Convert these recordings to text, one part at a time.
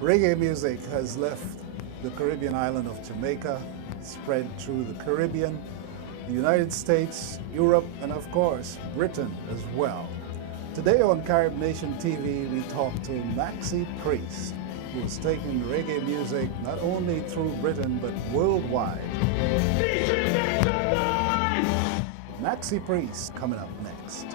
Reggae music has left the Caribbean island of Jamaica, spread through the Caribbean, the United States, Europe, and of course, Britain as well. Today on CaribNation TV, we talk to Maxi Priest, who is taking reggae music not only through Britain, but worldwide. Maxi Priest coming up next.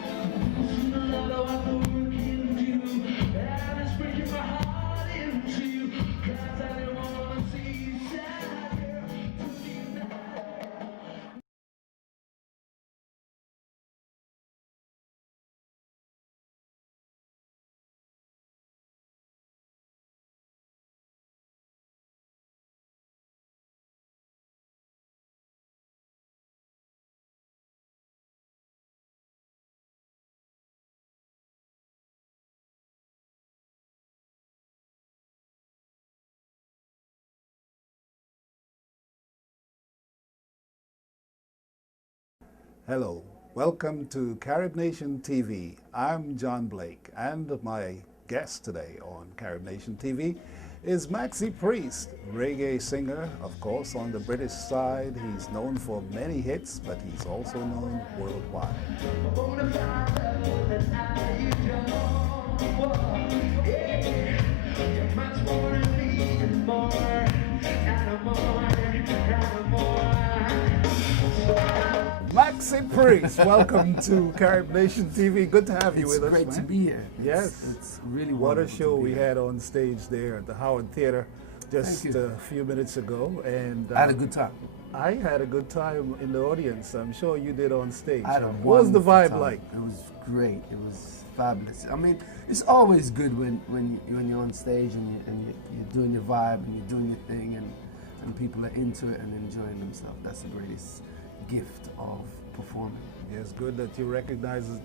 Hello, welcome to CaribNation TV. I'm John Blake, and my guest today on CaribNation TV is Maxi Priest, reggae singer, of course, on the British side. He's known for many hits, but he's also known worldwide. Maxi Priest, welcome to CaribNation TV. Good to have you with us, man. It's great to be here. Yes. It's really What a wonderful show to be we here. had on stage there at the Howard Theater just Thank you. a few minutes ago. And I had a good time. I had a good time in the audience. I'm sure you did on stage. I had a What was the wonderful vibe time. like? It was great. It was fabulous. I mean, it's always good when you're on stage and you're doing your vibe and you're doing your thing and people are into it and enjoying themselves. That's the greatest gift of performing. Yeah, it's good that you recognize it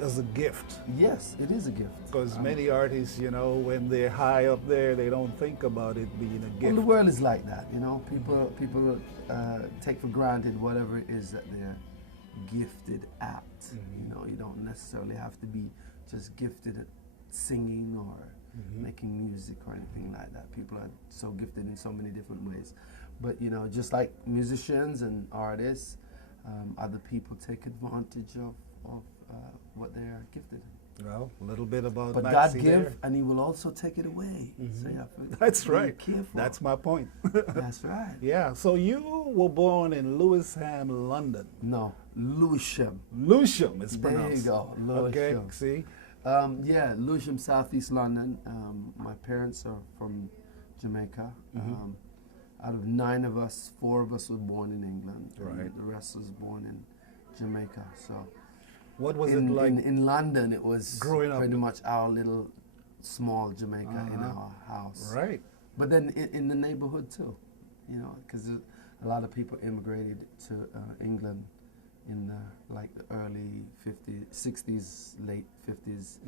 as a gift. Yes, it is a gift. Because many artists, you know, when they're high up there, they don't think about it being a Well, gift. the world is like that, you know. People take for granted whatever it is that they're gifted at. You know, you don't necessarily have to be just gifted at singing or making music or anything like that. People are so gifted in so many different ways. But you know, just like musicians and artists, other people take advantage of what they are gifted in. Well, a little bit about But Maxi God there. give, and He will also take it away. So you have to That's be right. careful. That's my point. That's right. Yeah, so you were born in Lewisham, London. No, Lewisham. Lewisham is There you pronounced. go, Okay, Lewisham. see? Yeah, Lewisham, Southeast London. My parents are from Jamaica. Out of 9 of us, 4 of us were born in England. and Right. the rest was born in Jamaica. So What was it in, like? in London, it was growing up? pretty much our little small Jamaica in our house. Right. But then in the neighborhood too, you know, because a lot of people immigrated to England in like the early 50s, 60s, late 50s,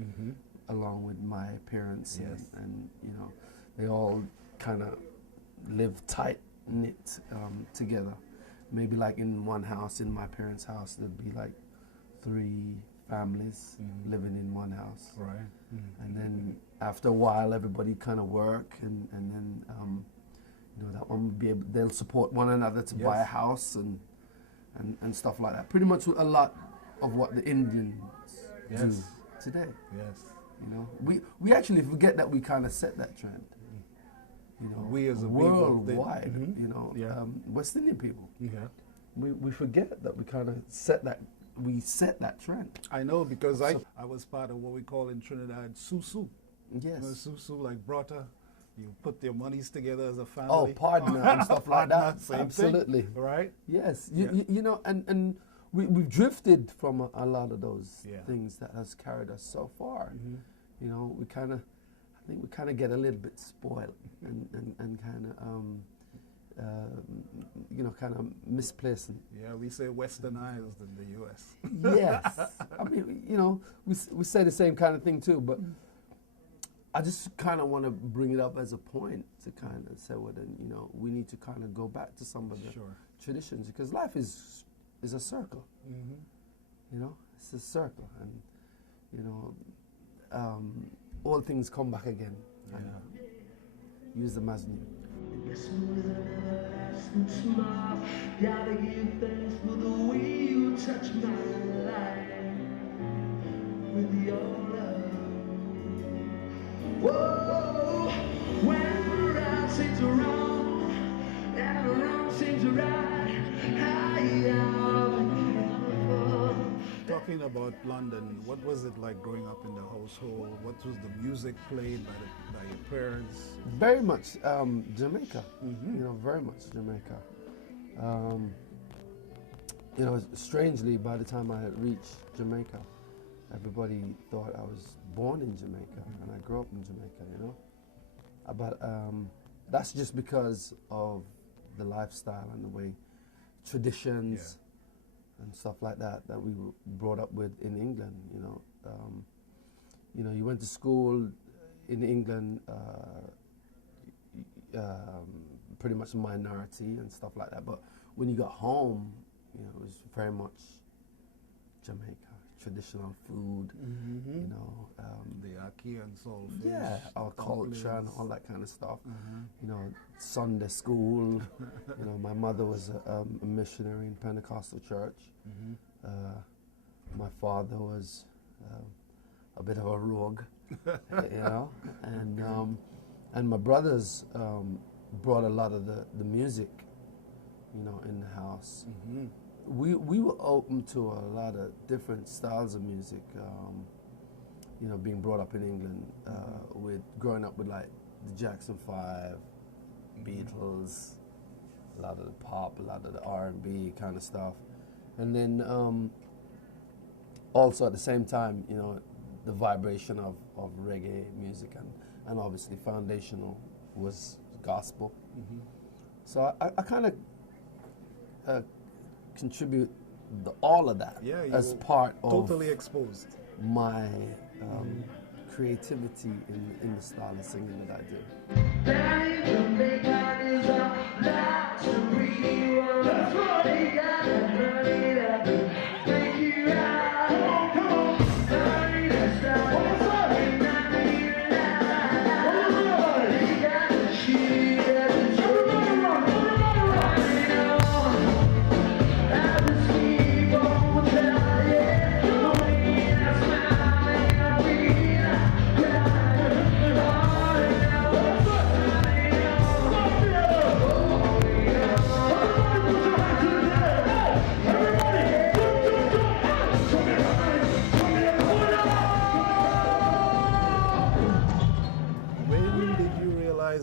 along with my parents. Yes. And you know, they all kind of lived tight knit together. Maybe like in one house, in my parents' house, there'd be like 3 families living in one house. Right. And then after a while, everybody kind of work, and then you know, that one would be able, they'll support one another to buy a Yes. house and stuff like that. Pretty much a lot of what the Indians do Yes. today. Yes. You know, we actually forget that we kind of set that trend. You know, We as a people, they- worldwide. You know, Yeah. West Indian people. Yeah. We forget that we kind of set that trend. I know because I was part of what we call in Trinidad susu. Yes. Susu, like brata. You put your monies together as a Oh, family. partner and stuff like that. Partner, same Absolutely. thing, right? Yes, Yeah. you know, and we've drifted from a lot of those Yeah. things that has carried us so far. You know, I think we kind of get a little bit spoiled and kind of, you know, kind of misplacing. Yeah, we say westernized in the U.S. Yes, I mean, you know, we say the same kind of thing too, but I just kind of want to bring it up as a point to kind of say, well, then, you know, we need to kind of go back to some of the Sure. traditions, because life is a circle. You know, it's a circle, and you know, all things come back again. And, use them as new. This was an everlasting smile. Gotta give thanks for the way you touch my life with your love. Whoa, when right seems wrong and wrong seems right, Talking about London, what was it like growing up in the household? What was the music played by your parents? Very much Jamaica, you know, very much Jamaica. You know, strangely, by the time I had reached Jamaica, everybody thought I was born in Jamaica, and I grew up in Jamaica, you know. But that's just because of the lifestyle and the way traditions and stuff like that we were brought up with in England, you know. You know, you went to school in England, pretty much a minority and stuff like that. But when you got home, you know, it was very much Jamaica, traditional food, you know. The ackee and soul fish. Yeah, our culture and all that kind of stuff. You know, Sunday school. You know, my mother was a missionary in Pentecostal church. My father was a bit of a rogue, you know, and my brothers brought a lot of the music, you know, in the house. We were open to a lot of different styles of music. You know, being brought up in England, with growing up with like the Jackson 5, Beatles, a lot of the pop, a lot of the R&B kind of stuff, and then also at the same time, you know, the vibration of reggae music and obviously foundational was gospel. So I kind of contribute all of that as part of totally exposed my creativity in the style of singing that I do.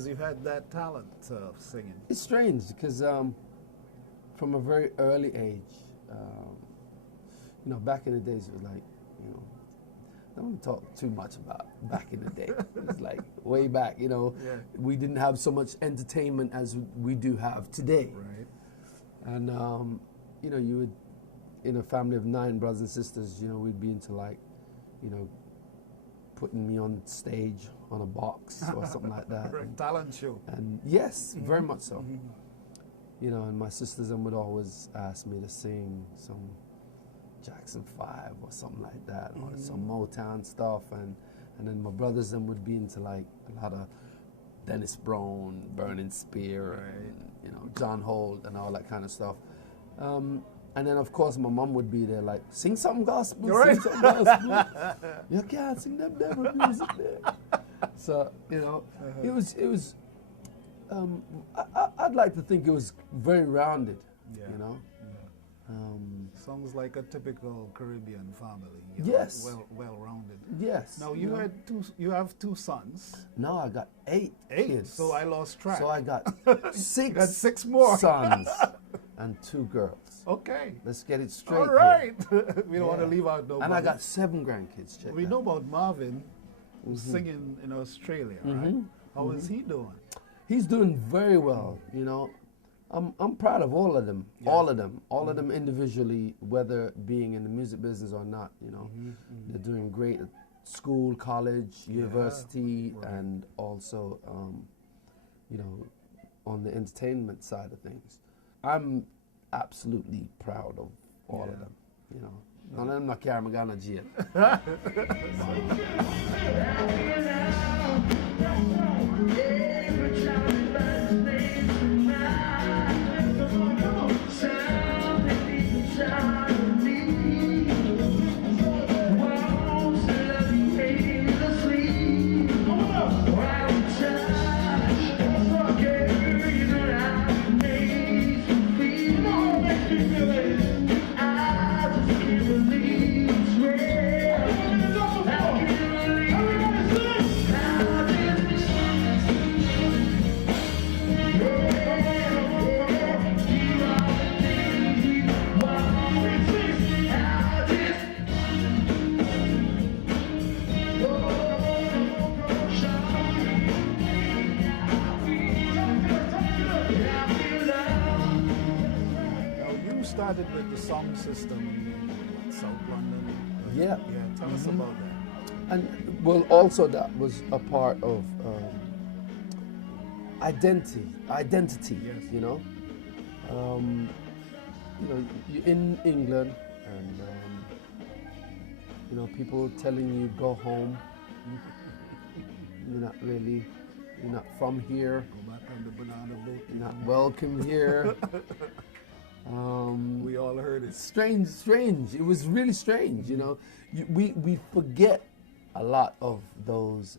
You had that talent of singing? It's strange because from a very early age, you know, back in the days it was like, you know, I don't want to talk too much about back in the day. It's like way back, you know, we didn't have so much entertainment as we do have today. Right. And, you know, you would, in a family of 9 brothers and sisters, you know, we'd be into like, you know, putting me on stage on a box or something like that. Right. Talent show. And yes, very much so. You know, and my sisters would always ask me to sing some Jackson 5 or something like that, or some Motown stuff, and then my brothers would be into like a lot of Dennis Brown, Burning Spear, and, you know, John Holt and all that kind of stuff. And then, of course, my mom would be there like, sing something gospel, sing something gospel. You can't sing them devil music there. So, you know, it was I'd like to think it was very rounded, you know. Sounds like a typical Caribbean family. Yes. Well-rounded. Yes. Now, you have 2 sons. No, I got 8 kids. So I lost track. So I got 6, you got 6 more sons and 2 girls. Okay. Let's get it straight. All right. We don't want to leave out nobody. And I got 7 grandkids. Check we that. know about Marvin, who's singing in Australia, right? How is he doing? He's doing very well, you know. I'm proud of all of them, all of them individually, whether being in the music business or not, you know. They're doing great at school, college, university, and also, you know, on the entertainment side of things. I'm absolutely proud of all of them, you know. None of them not carry me to jail. started with the sound system in South London. Yeah. Yeah, tell us about that. And well, also that was a part of identity. Yes. You're in England, and people telling you go home. You're not from here. Go back on the banana boat. You're not welcome here. We all heard it. Strange. It was really strange, We forget a lot of those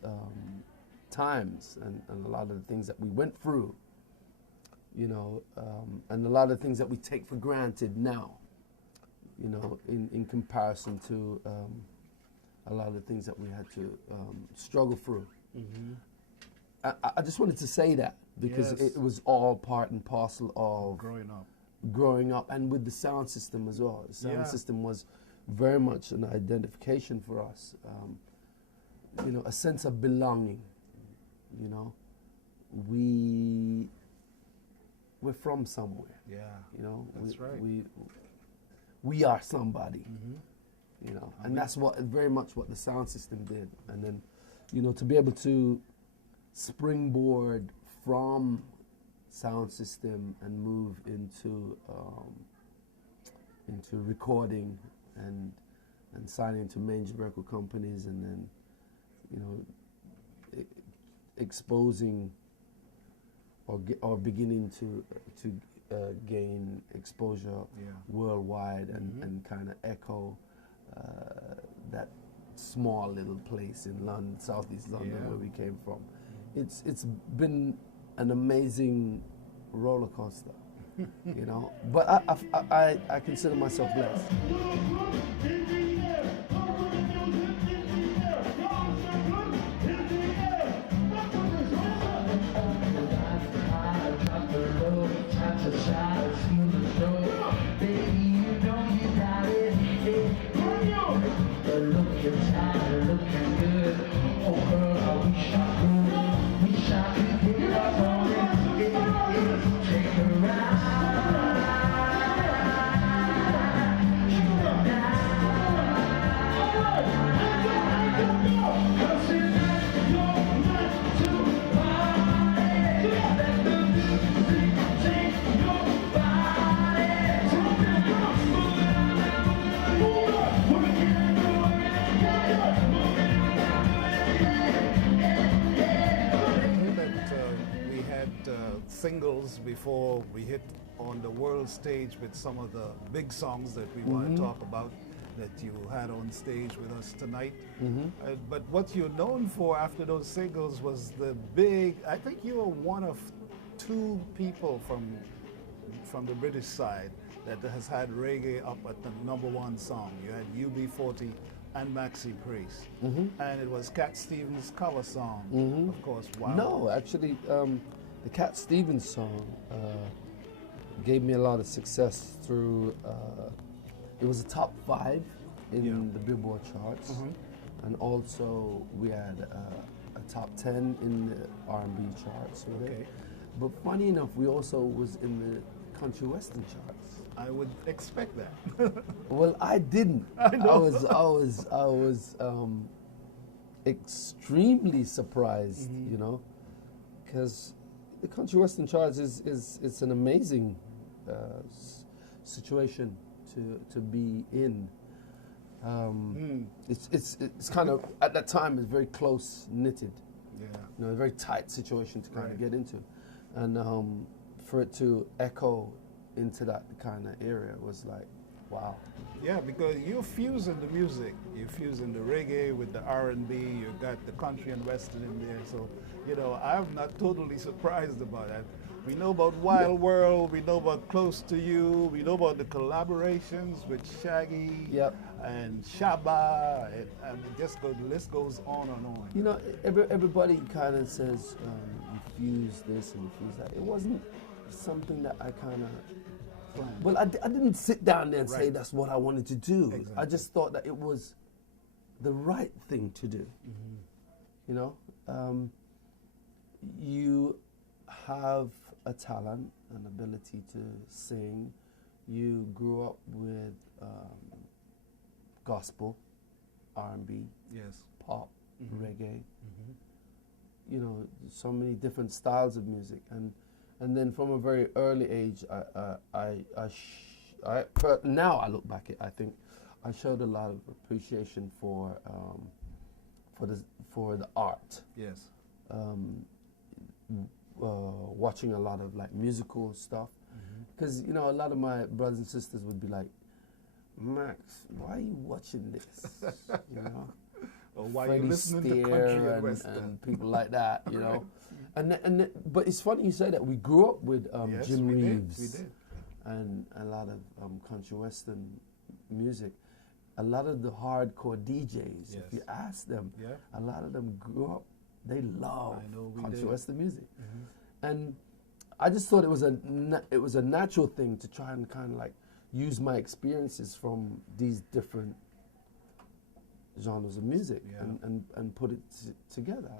times and a lot of the things that we went through, and a lot of things that we take for granted now, in comparison to a lot of the things that we had to struggle through. I just wanted to say that because it was all part and parcel of growing up, and with the sound system as well. The sound system was very much an identification for us, a sense of belonging. We're from somewhere. Yeah, that's right. We are somebody. And that's very much what the sound system did. And then, to be able to springboard from sound system and move into recording and signing to major record companies, and then exposing or beginning to gain exposure worldwide and kind of echo that small little place in London, southeast London, where we came from. It's been an amazing roller coaster, But I consider myself blessed. Singles before we hit on the world stage with some of the big songs that we want to talk about that you had on stage with us tonight. But what you're known for after those singles was the big, I think you were one of two people from the British side that has had reggae up at the #1 song. You had UB40 and Maxi Priest. And it was Cat Stevens' cover song, of course. Wow. No, actually, the Cat Stevens song gave me a lot of success through, it was a top 5 in the Billboard charts. And also we had a top 10 in the R&B charts with it. But funny enough, we also was in the country western charts. I would expect that. Well, I didn't. I know. I was extremely surprised, because the country western charts is an amazing situation to be in. It's kind of, at that time, it's very close knitted. A very tight situation to kind of get into, and for it to echo into that kind of area was like, wow. Yeah, because you're fusing the music. You're fusing the reggae with the R&B. You got the country and western in there. So, I'm not totally surprised about that. We know about Wild World. We know about Close to You. We know about the collaborations with Shaggy and Shabba, and just the list goes on and on. Everybody kind of says you fuse this and you fuse that. It wasn't something that I kind of. Well, I didn't sit down there and say that's what I wanted to do. Exactly. I just thought that it was the right thing to do. You have a talent, an ability to sing. you grew up with gospel, R&B, Yes. pop, reggae. Mm-hmm. You know, so many different styles of music, and then from a very early age, now I look back at, I think I showed a lot of appreciation for the art. Yes. Watching a lot of like musical stuff, because you know a lot of my brothers and sisters would be like, Max, why are you watching this? You know, Or why Freddie you listening to Steer country and western? and people like that, you know. Right. But it's funny you say that. We grew up with Yes, Jim we did, Reeves we did. and a lot of country western music. A lot of the hardcore DJs, Yes. if you ask them, Yeah. a lot of them grew up, they love I know we country did. western music. And I just thought it was a natural thing to try and kind of like use my experiences from these different genres of music Yeah. and put it together.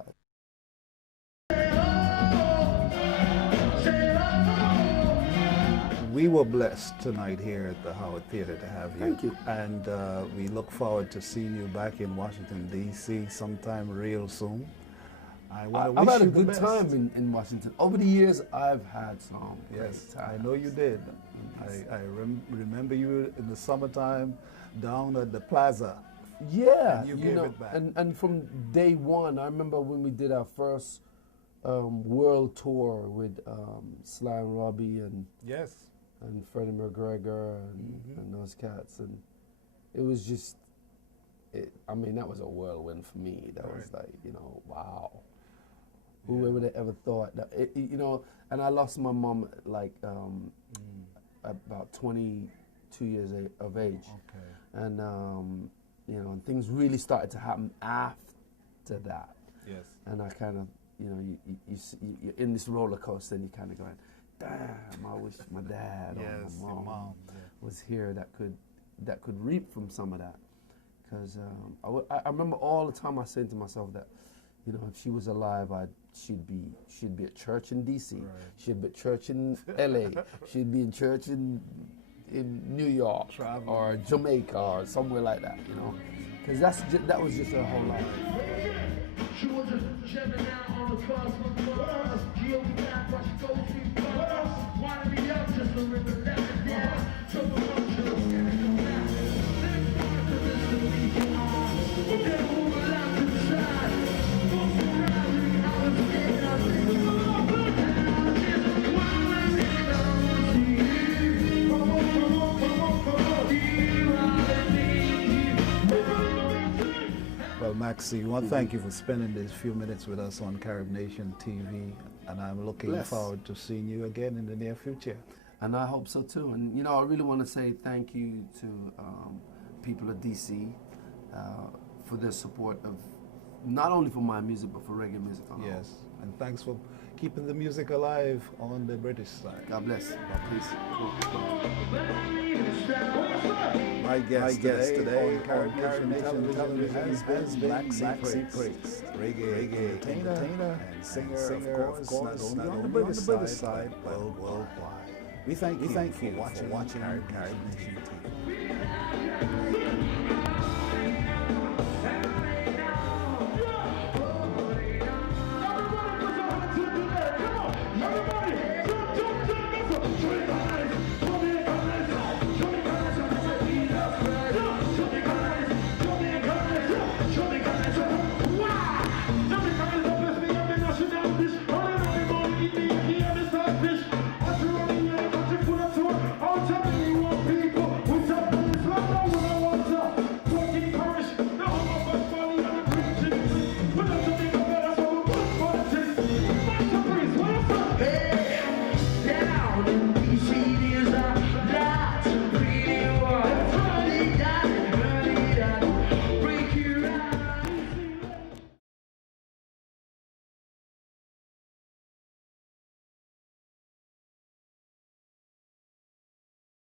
We were blessed tonight here at the Howard Theater to have you. Thank you. And we look forward to seeing you back in Washington, D.C. sometime real soon. I want to I've wish had a you the good best. time in Washington. Over the years, I've had some great Yes, times. I know you did. I remember you in the summertime down at the plaza. Yeah, And you gave know, it back. and from day one, I remember when we did our first world tour with Sly and Robbie and Yes. Freddie McGregor and those cats, and it was just, I mean, that was a whirlwind for me. That was like, you know, wow. Who would have ever thought that? You know, and I lost my mom like about 22 years of age. Okay. And you know, and things really started to happen after that. Yes. And I kind of, you know, you're in this roller coaster, and you're kind of going, damn, I wish my dad Yes, or your my mom mom, was here that could reap from some of that. Because I remember all the time I said to myself that, you know, if she was alive, she'd be at church in D.C. Right. She'd be at church in L.A. She'd be in church in New York Traveling. or Jamaica or somewhere like that, you know. Because that was just her whole life. She was just jamming out on the cusp of Mars. G.O.B. back while she goes through bars. Wanted me up just a little left and down. So the motion was getting come back. Then wanted to listen to me on. But then move a lot to the side. Both around, I was getting out there. Well, Maxi, I want to thank you for spending these few minutes with us on CaribNation TV, and I'm looking Bless. forward to seeing you again in the near future. And I hope so too. And you know, I really want to say thank you to people of DC for their support of not only for my music but for reggae music. Yes, and thanks for keeping the music alive on the British side. God bless. Peace. My guest today on CaribNation television has been Maxi Priest, reggae entertainer and singer, of course, not only on the British side, but worldwide. We thank you for watching CaribNation TV.